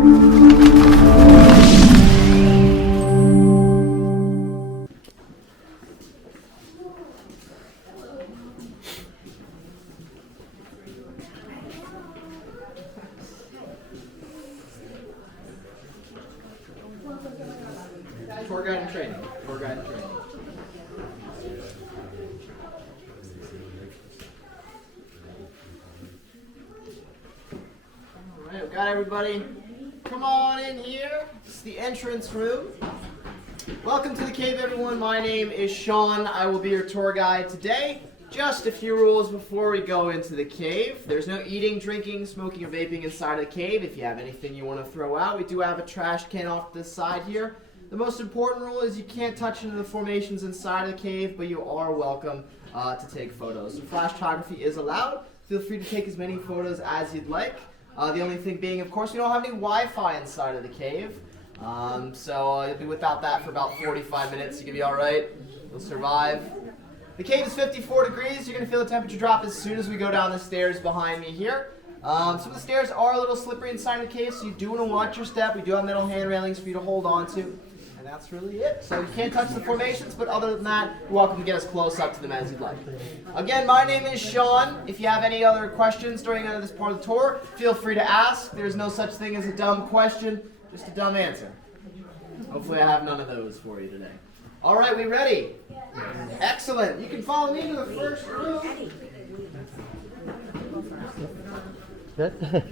Tour guide and training. Tour guide and training. All right, we've got everybody. Come on in here. This is the entrance room. Welcome to the cave, everyone. My name is Sean. I will be your tour guide today. Just a few rules before we go into the cave. There's no eating, drinking, smoking, or vaping inside of the cave. If you have anything you want to throw out, we do have a trash can off to the side here. The most important rule is you can't touch into the formations inside of the cave, but you are welcome to take photos. So flash photography is allowed. Feel free to take as many photos as you'd like. The only thing being, of course, we don't have any Wi-Fi inside of the cave. So you'll be without that for about 45 minutes. You can be all right. You'll survive. The cave is 54 degrees. You're going to feel the temperature drop as soon as we go down the stairs behind me here. Some of the stairs are a little slippery inside of the cave, so you do want to watch your step. We do have metal hand railings for you to hold on to. And that's really it. So you can't touch the formations, but other than that, you're welcome to get as close up to them as you'd like. Again, my name is Sean. If you have any other questions during this part of the tour, feel free to ask. There's no such thing as a dumb question, just a dumb answer. Hopefully I have none of those for you today. All right, we ready? Excellent. You can follow me to the first room. Good.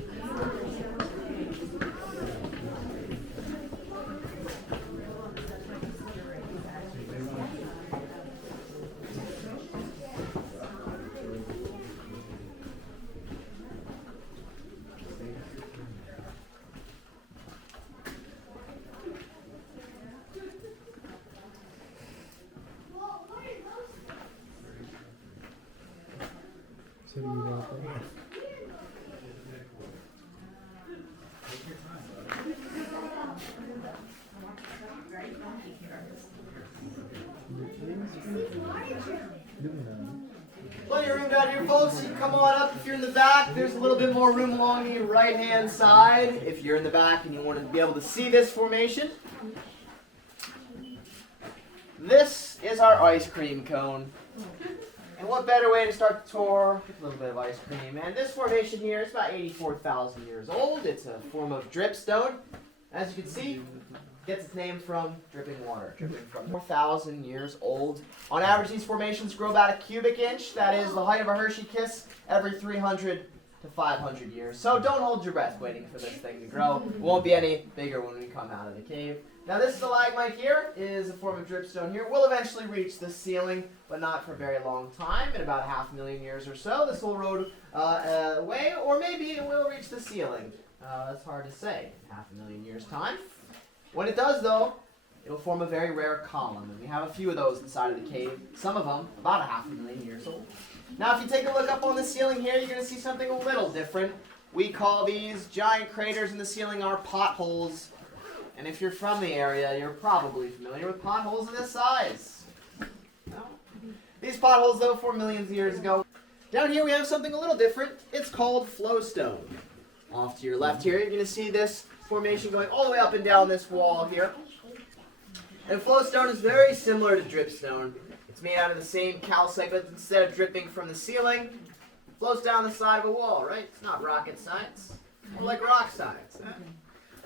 So do you got that? Plenty of room down here, folks. You can come on up if you're in the back. There's a little bit more room along the right-hand side if you're in the back and you want to be able to see this formation. This is our ice cream cone. And what better way to start the tour with a little bit of ice cream. And this formation here is about 84,000 years old. It's a form of dripstone. As you can see, it gets its name from dripping water, dripping from 4,000 years old. On average, these formations grow about a cubic inch. That is the height of a Hershey kiss every 300 to 500 years. So don't hold your breath waiting for this thing to grow. It won't be any bigger when we come out of the cave. Now this stalagmite here is a form of dripstone here. We'll eventually reach the ceiling, but not for a very long time. In about 500,000 years or so, this will erode away, or maybe it will reach the ceiling. That's hard to say in 500,000 years' time. When it does, though, it'll form a very rare column, and we have a few of those inside of the cave. Some of them about 500,000 years old. Now, if you take a look up on the ceiling here, you're going to see something a little different. We call these giant craters in the ceiling our potholes. And if you're from the area, you're probably familiar with potholes of this size. No? These potholes, though, formed millions of years ago. Down here we have something a little different. It's called flowstone. Off to your left here, you're going to see this formation going all the way up and down this wall here. And flowstone is very similar to dripstone. It's made out of the same calcite, but instead of dripping from the ceiling, it flows down the side of a wall, right? It's not rocket science. More like rock science. Huh?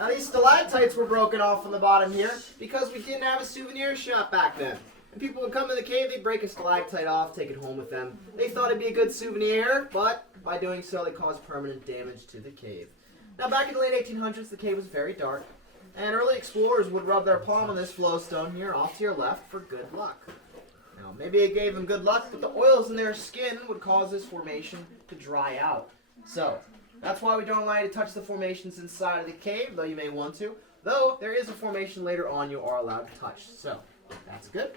Now these stalactites were broken off from the bottom here because we didn't have a souvenir shop back then. And people would come to the cave, they'd break a stalactite off, take it home with them. They thought it'd be a good souvenir, but by doing so, they caused permanent damage to the cave. Now back in the late 1800s, the cave was very dark, and early explorers would rub their palm on this flowstone here off to your left for good luck. Now maybe it gave them good luck, but the oils in their skin would cause this formation to dry out. So that's why we don't allow you to touch the formations inside of the cave, though you may want to. Though there is a formation later on you are allowed to touch. So that's good.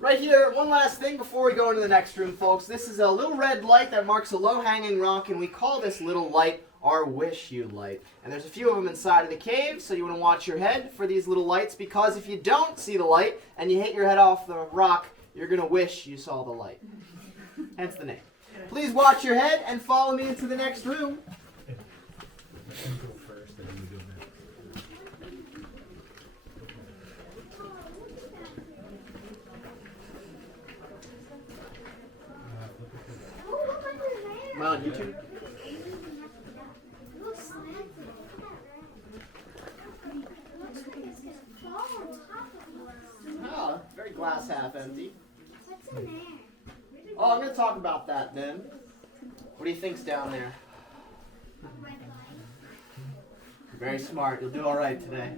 Right here, one last thing before we go into the next room, folks. This is a little red light that marks a low-hanging rock, and we call this little light our wish you light. And there's a few of them inside of the cave, so you want to watch your head for these little lights, because if you don't see the light and you hit your head off the rock, you're going to wish you saw the light. Hence the name. Please watch your head and follow me into the next room. on YouTube? Oh, very glass half empty. What's in there? Oh, I'm going to talk about that then. What do you think's down there? Red light. Very smart. You'll do all right today.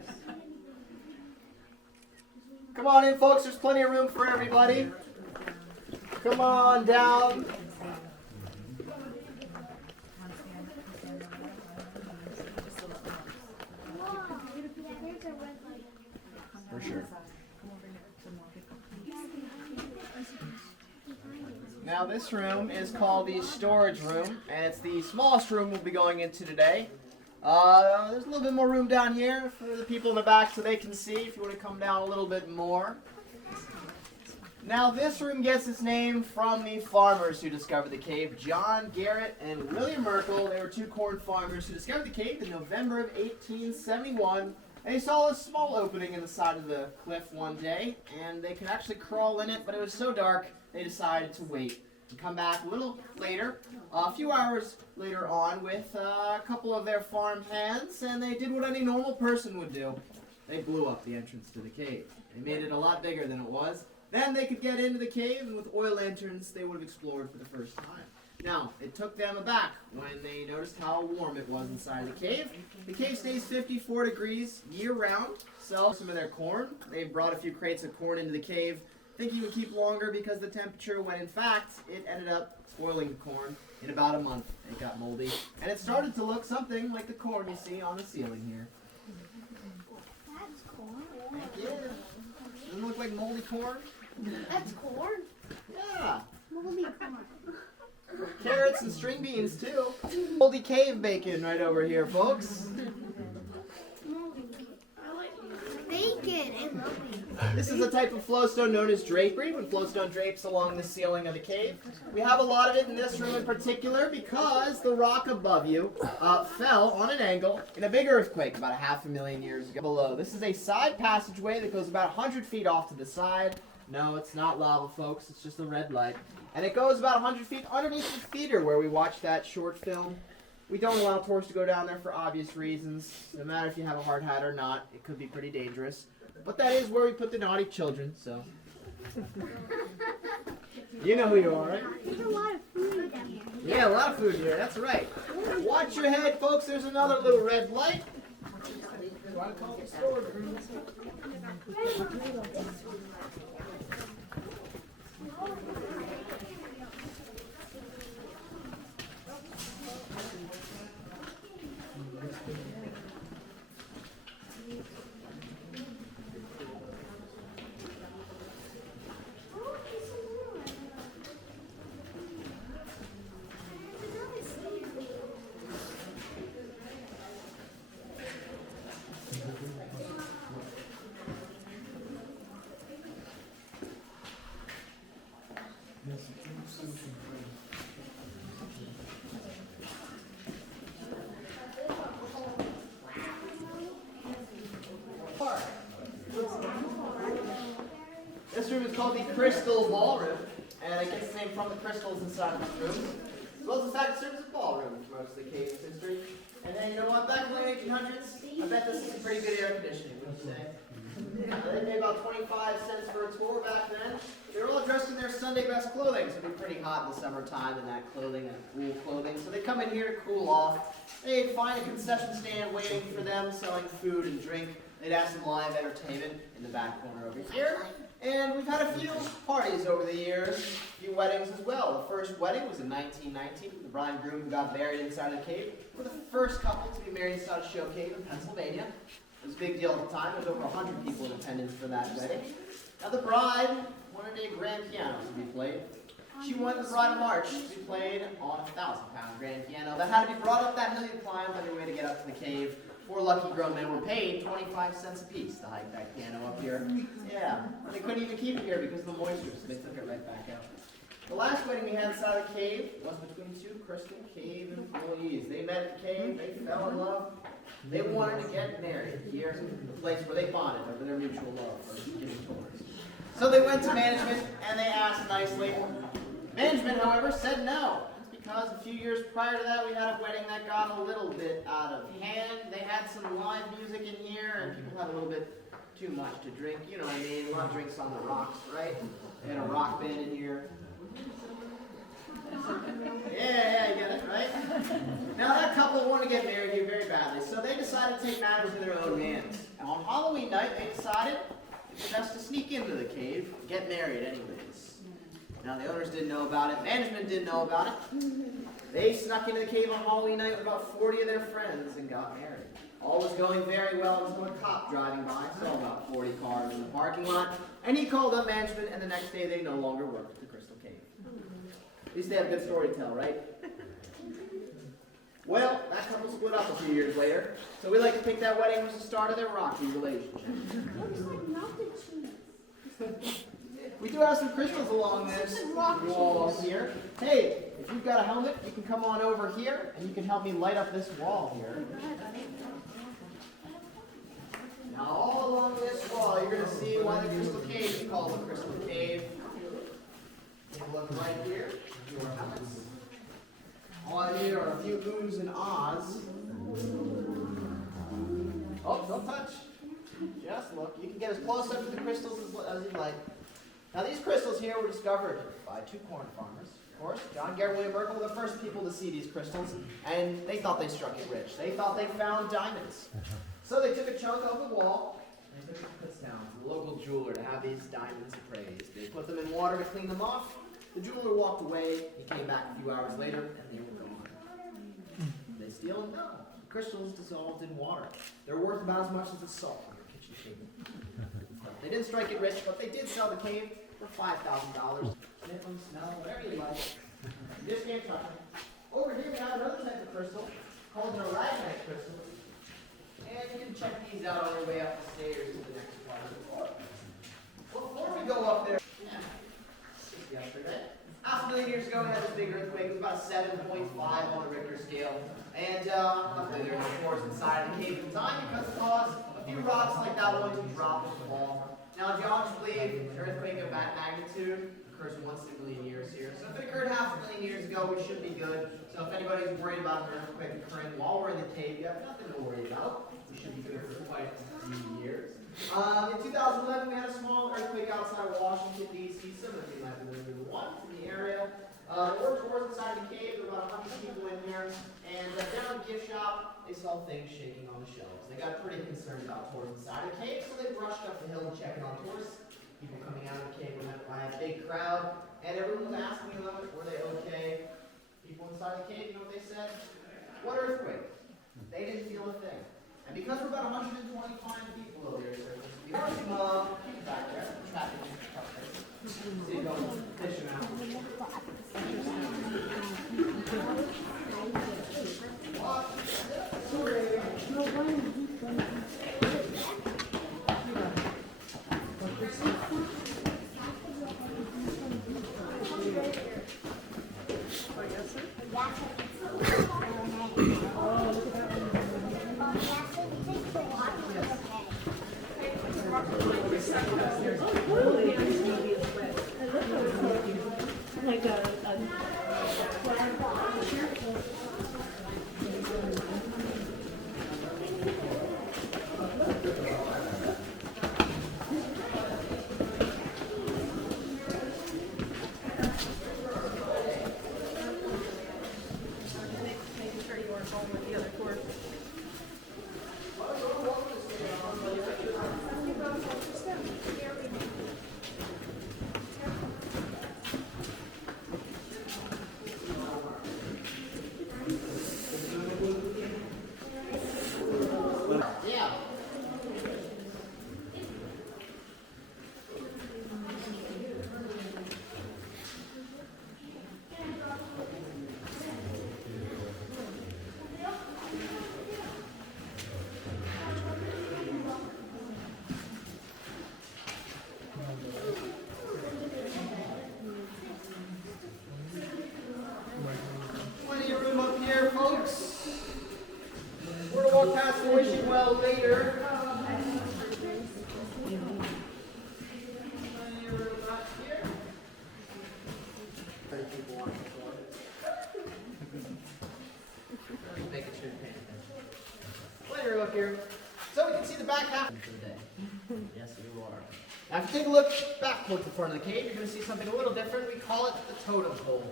Come on in, folks. There's plenty of room for everybody. Come on down. Whoa. Yeah, there's a red light. For sure. Now this room is called the storage room, and it's the smallest room we'll be going into today. There's a little bit more room down here for the people in the back so they can see if you want to come down a little bit more. Now this room gets its name from the farmers who discovered the cave, John Garrett and William Merkel. They were two corn farmers who discovered the cave in November of 1871. They saw a small opening in the side of the cliff one day, and they could actually crawl in it, but it was so dark they decided to wait and come back a little later, a few hours later on, with a couple of their farm hands, and they did what any normal person would do. They blew up the entrance to the cave. They made it a lot bigger than it was. Then they could get into the cave, and with oil lanterns, they would have explored for the first time. Now, it took them aback when they noticed how warm it was inside the cave. The cave stays 54 degrees year-round. So, some of their corn, they brought a few crates of corn into the cave, thinking it would keep longer because of the temperature, when in fact, it ended up spoiling the corn in about a month. It got moldy, and it started to look something like the corn you see on the ceiling here. That's corn. Yeah. Doesn't it look like moldy corn? That's corn. Yeah. Moldy corn. Carrots and string beans, too. Moldy cave bacon right over here, folks. Moldy. I like bacon. I love bacon. This is a type of flowstone known as drapery, when flowstone drapes along the ceiling of the cave. We have a lot of it in this room in particular because the rock above you fell on an angle in a big earthquake about 500,000 years ago below. This is a side passageway that goes about 100 feet off to the side. No, it's not lava, folks. It's just a red light. And it goes about 100 feet underneath the theater where we watched that short film. We don't allow tourists to go down there for obvious reasons. No matter if you have a hard hat or not, it could be pretty dangerous. But that is where we put the naughty children, so. You know who you are, right? There's a lot of food down here. Yeah, a lot of food here, that's right. Watch your head, folks. There's another little red light. This room is called the Crystal Ballroom, and it gets its name from the crystals inside of this room. As well as the fact it serves as a ballroom for most of the cave's history. And then, you know what, back in the 1800s, I bet this is some pretty good air conditioning, wouldn't you say? They paid about 25 cents for a tour back then. They were all dressed in their Sunday best clothing, so it'd be pretty hot in the summertime in that clothing and wool clothing. So they come in here to cool off. They'd find a concession stand waiting for them, selling food and drink. They'd have some live entertainment in the back corner over here. And we've had a few parties over the years, a few weddings as well. The first wedding was in 1919. The bride and groom who got married inside a cave were the first couple to be married inside a show cave in Pennsylvania. It was a big deal at the time. There was over 100 people in attendance for that wedding. Now the bride wanted a grand piano to be played. She wanted the Bride of March to be played on a 1,000-pound grand piano that had to be brought up that hill you climb on your way to get up to the cave. Four lucky grown men were paid 25 cents a piece to hike that piano up here. Yeah, they couldn't even keep it here because of the moisture, so they took it right back out. The last wedding we had inside the cave was between two Crystal Cave employees. They met at the cave, they fell in love. They wanted to get married here, the place where they bonded over their mutual love for giving tours. So they went to management and they asked nicely. Management, however, said no. That's because a few years prior to that we had a wedding that got a little bit out of hand. They had some live music in here and people had a little bit too much to drink. You know what I mean? A lot of drinks on the rocks, right? They had a rock band in here. Yeah, you get it, right? Now that couple wanted to get married here very badly, so they decided to take matters in their own hands. And on Halloween night, they decided it was best to sneak into the cave and get married anyways. Now the owners didn't know about it, management didn't know about it. They snuck into the cave on Halloween night with about 40 of their friends and got married. All was going very well until a cop driving by saw about 40 cars in the parking lot, and he called up management, and the next day they no longer worked at the Crystal Cave. At least they have a good story to tell, right? Well, that couple split up a few years later, so we like to think that wedding was the start of their rocky relationship. Looks like melted cheese. We do have some crystals along this wall here. Hey, if you've got a helmet, you can come on over here, and you can help me light up this wall here. Now, all along this wall, you're going to see why the Crystal Cave is called the Crystal Cave. Take a look right here. Your helmets. All I need are a few oohs and ahs. Oh, don't touch. Just look. You can get as close up to the crystals as you like. Now, these crystals here were discovered by two corn farmers. Of course, John and William Merkel were the first people to see these crystals, and they thought they struck it rich. They thought they found diamonds. So they took a chunk off the wall, and they took it to Kutztown, to the local jeweler, to have these diamonds appraised. They put them in water to clean them off. The jeweler walked away. He came back a few hours later, and they were gone. Did they steal them? No. The crystals dissolved in water. They're worth about as much as the salt on your kitchen table. They didn't strike it rich, but they did sell the cave for $5,000. Sniff them, smell, whatever you like. You just can't touch them. Over here we have another type of crystal called an aragonite crystal. And you can check these out on your way up the stairs to the next part of the floor. Before we go up there, yesterday, half a million years ago we had this big earthquake. It was about 7.5 on the Richter scale. And luckily there were no doors inside of the cave at the time because it caused a few rocks like that one to drop and fall. Now geologists believe an earthquake of that magnitude occurs once in a million years here. So if it occurred half a million years ago, we should be good. So if anybody's worried about an earthquake occurring while we're in the cave, you have nothing to worry about. We should be good for quite a few years. In 2011, we had a small earthquake outside of Washington, D.C., similar to like the one in the area. There were tours inside the cave. There were about 100 people in there. And down at the gift shop, they saw things shaking on the shelves. They got pretty concerned about tours inside the cave, so they rushed up the hill and checked on tourists. People coming out of the cave were met by a big crowd, and everyone was asking them, were they okay? People inside the cave, you know what they said? What earthquake? They didn't feel a thing. And because we're about 125 people over here, we heard some people back there, traffic. See you go fishing out. Plenty of room up here, folks. We're going to walk past the wishing well later. Plenty of room up here. 30 people on the floor. up here so we can see the back half of the day. Yes, you are. Now, if you take a look back towards the front of the cave, you're going to see something a little different. We call it the totem pole.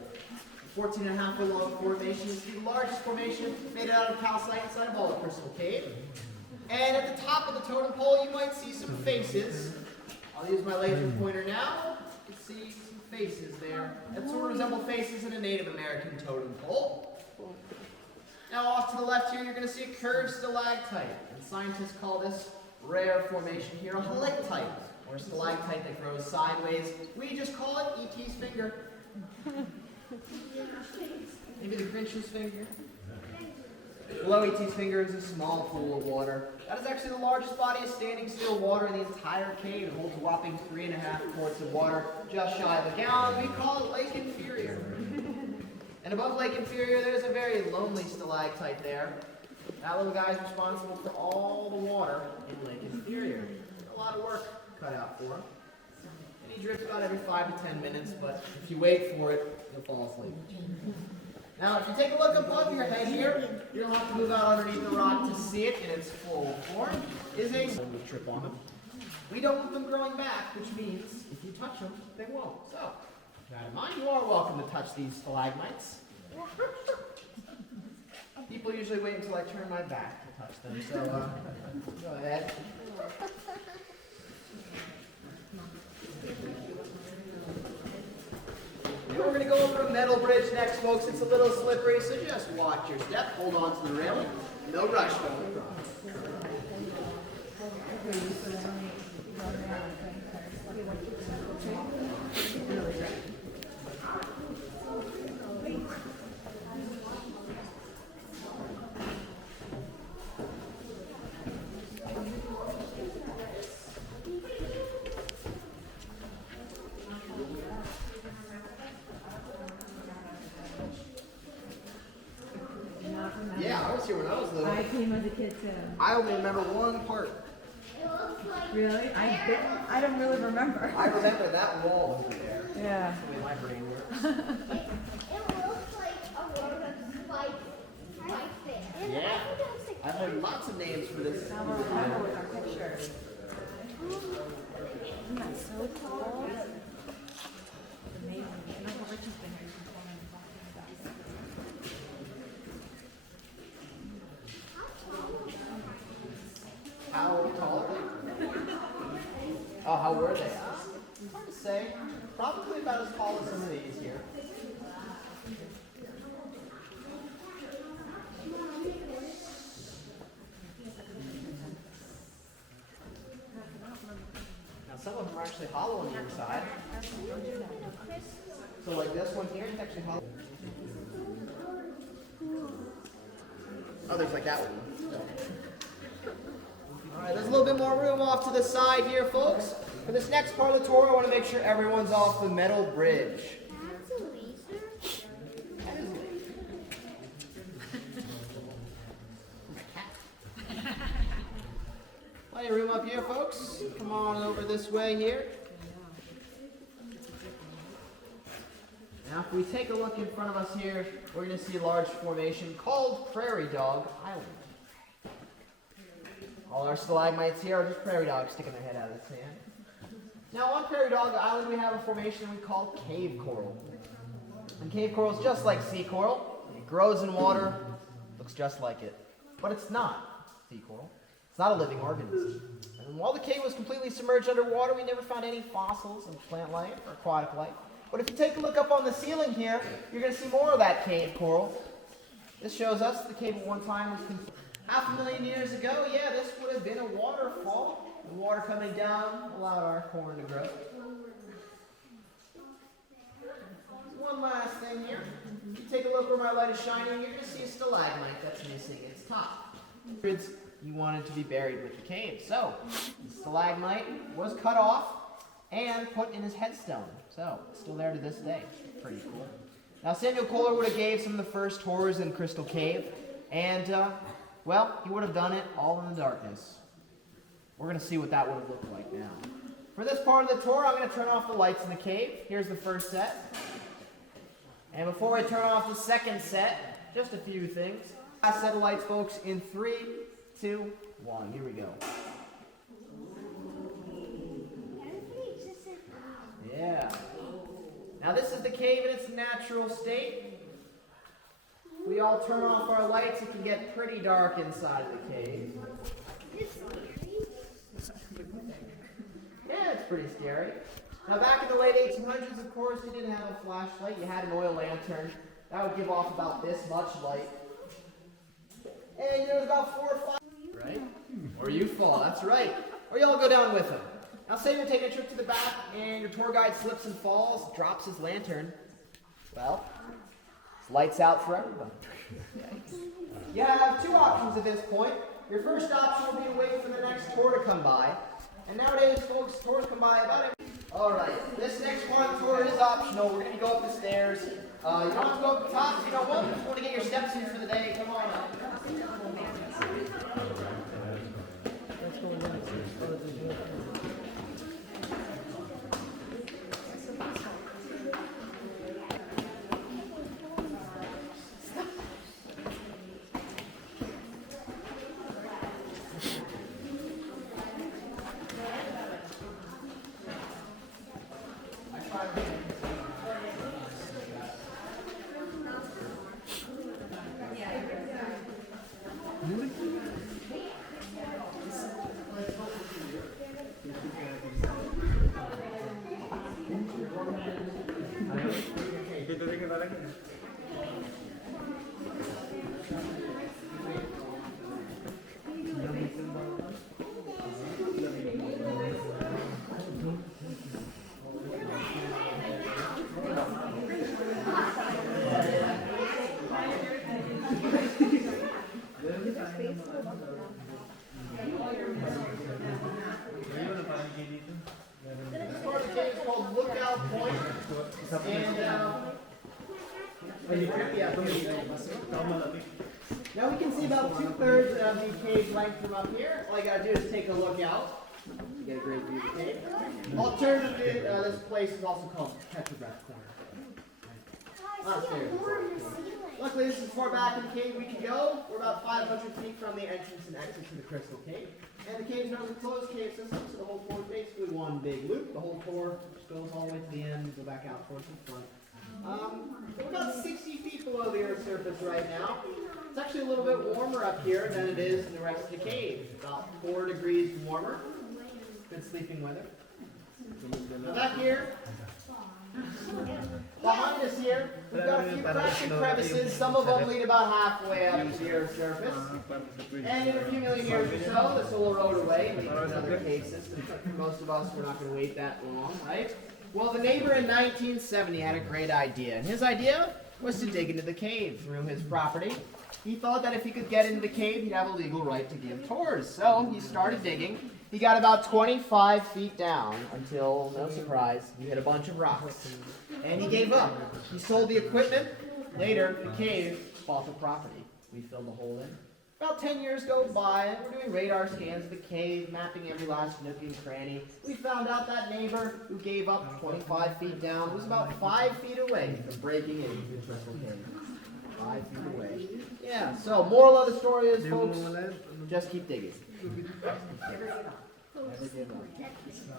14.5-foot long formation is the largest formation made out of calcite inside of all the Crystal Cave. And at the top of the totem pole, you might see some faces. I'll use my laser pointer now. You can see some faces there that sort of resemble faces in a Native American totem pole. Now off to the left here, you're going to see a curved stalactite. And scientists call this rare formation here a helictite, or a stalactite that grows sideways. We just call it E.T.'s finger. Maybe the Grinch's finger. Below E.T.'s finger is a small pool of water. That is actually the largest body of standing still water in the entire cave. It holds a whopping 3.5 quarts of water, just shy of a gallon. We call it Lake Inferior. And above Lake Inferior, there's a very lonely stalactite there. That little guy is responsible for all the water in Lake Inferior. A lot of work cut out for him. And he drips about every 5 to 10 minutes, but if you wait for it, you'll fall asleep. Now, if you take a look above your head here, you don't have to move out underneath the rock to see it in its full form. Is a trip on them. We don't want them growing back, which means if you touch them, they won't. So, with that in mind, you are welcome to touch these stalagmites. People usually wait until I turn my back to touch them, so go ahead. And we're going to go over a metal bridge next, folks. It's a little slippery, so just watch your step. Hold on to the railing. No rush going across. Yeah, I was here when I was little. I came as a kid too. I only remember one part. Really? I don't really remember. I remember that wall over there. Yeah. That's the way my brain works. It looks like a road of spikes right there. Yeah. I've heard lots of names for this. I remember with our picture. Isn't that so cool? Amazing. And Uncle Richard's been here. How tall are they? Oh, how were they? Hard to say. Probably about as tall as some of these here. Now some of them are actually hollow on the inside. So like this one here is actually hollow. Oh, there's like that one. Alright, there's a little bit more room off to the side here, folks. For this next part of the tour, I want to make sure everyone's off the metal bridge. That's a laser. That is laser. Plenty of room up here, folks. Come on over this way here. Now, if we take a look in front of us here, we're going to see a large formation called Prairie Dog Island. All our stalagmites here are just prairie dogs sticking their head out of the sand. Now on Prairie Dog Island we have a formation we call cave coral. And cave coral is just like sea coral. It grows in water, looks just like it. But it's not sea coral. It's not a living organism. And while the cave was completely submerged underwater, we never found any fossils of plant life or aquatic life. But if you take a look up on the ceiling here, you're going to see more of that cave coral. This shows us the cave at one time was 500,000 years ago, yeah, this would have been a waterfall. The water coming down allowed our corn to grow. One last thing here. If you take a look where my light is shining, you're going to see a stalagmite that's missing its top. You wanted to be buried with the cave. So, the stalagmite was cut off and put in his headstone. So, it's still there to this day. Pretty cool. Now, Samuel Kohler would have gave some of the first tours in Crystal Cave, and well, he would have done it all in the darkness. We're going to see what that would have looked like now. For this part of the tour, I'm going to turn off the lights in the cave. Here's the first set. And before I turn off the second set, just a few things. Last set of lights, folks, in 3, 2, one. Here we go. Yeah. Now this is the cave in its natural state. We all turn off our lights, it can get pretty dark inside the cave. Yeah, it's pretty scary. Now back in the late 1800s, of course, you didn't have a flashlight, you had an oil lantern. That would give off about this much light. And there was about 4 or 5, right? Or you fall, that's right. Or you all go down with them. Now say you're taking a trip to the back and your tour guide slips and falls, drops his lantern. Well, it's lights out for everybody. You have 2 options at this point. Your first option will be to wait for the next tour to come by. And nowadays, folks, tours come by about every... Alright, this next part of the tour is optional. We're going to go up the stairs. You don't have to go up the top if you don't want. You just want to get your steps in for the day. Come on up. Now we can see about 2/3 of the cave length from up here. All you gotta do is take a look out. You get a great view of the cave. Alternatively, this place is also called Petrograph Corner. Luckily, this is as far back in the cave we can go. We're about 500 feet from the entrance and exit to the Crystal Cave. And the cave is known as a closed cave system, so the whole tour is basically one big loop. The whole tour just goes all the way to the end, go back out towards the front. We're about 60 feet below the Earth's surface right now. It's actually a little bit warmer up here than it is in the rest of the cave. About 4 degrees warmer. Good sleeping weather. Now back here, behind us here, we've got a few cracks and crevices. Some of them lead about halfway up to the Earth's surface. And in a few million years or so, this will erode away and lead to another cave system. But for most of us, we're not going to wait that long, right? Well, the neighbor in 1970 had a great idea. And his idea was to dig into the cave through his property. He thought that if he could get into the cave, he'd have a legal right to give tours. So he started digging. He got about 25 feet down until, no surprise, he hit a bunch of rocks. And he gave up. He sold the equipment. Later, the cave bought the property. We filled the hole in. About 10 years go by, and we're doing radar scans of the cave, mapping every last nook and cranny. We found out that neighbor who gave up 25 feet down was about 5 feet away from breaking into the Crystal Cave. 5 feet away. Yeah, so moral of the story is, folks, just keep digging. Never give up.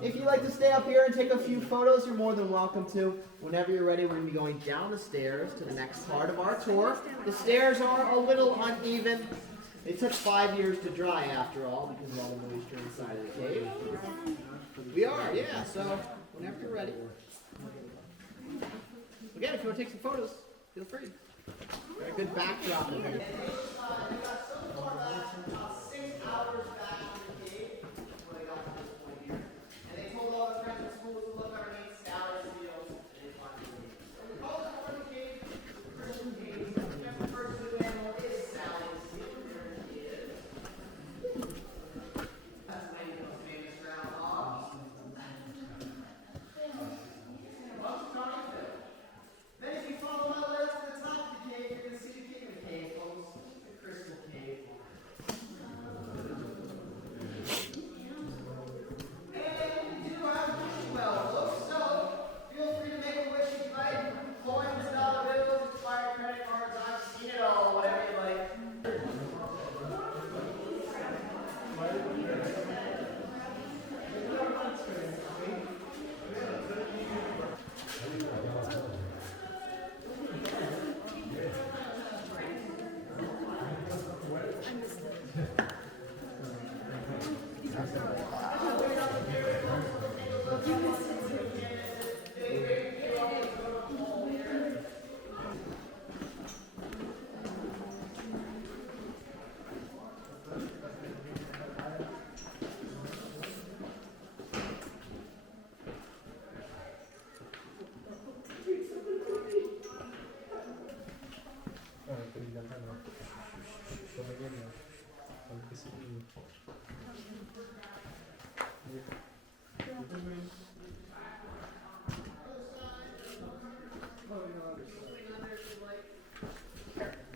If you'd like to stay up here and take a few photos, you're more than welcome to. Whenever you're ready, we're going to be going down the stairs to the next part of our tour. The stairs are a little uneven. It took 5 years to dry, after all, because of all the moisture inside of the cave. We are, yeah, so whenever you're ready. Again, if you want to take some photos, feel free. Very good backdrop.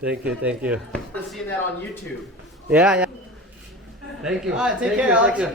Thank you, thank you. I've seen that on YouTube. Yeah, yeah. Thank you. All right, take Thank care, you, Alex. thank you.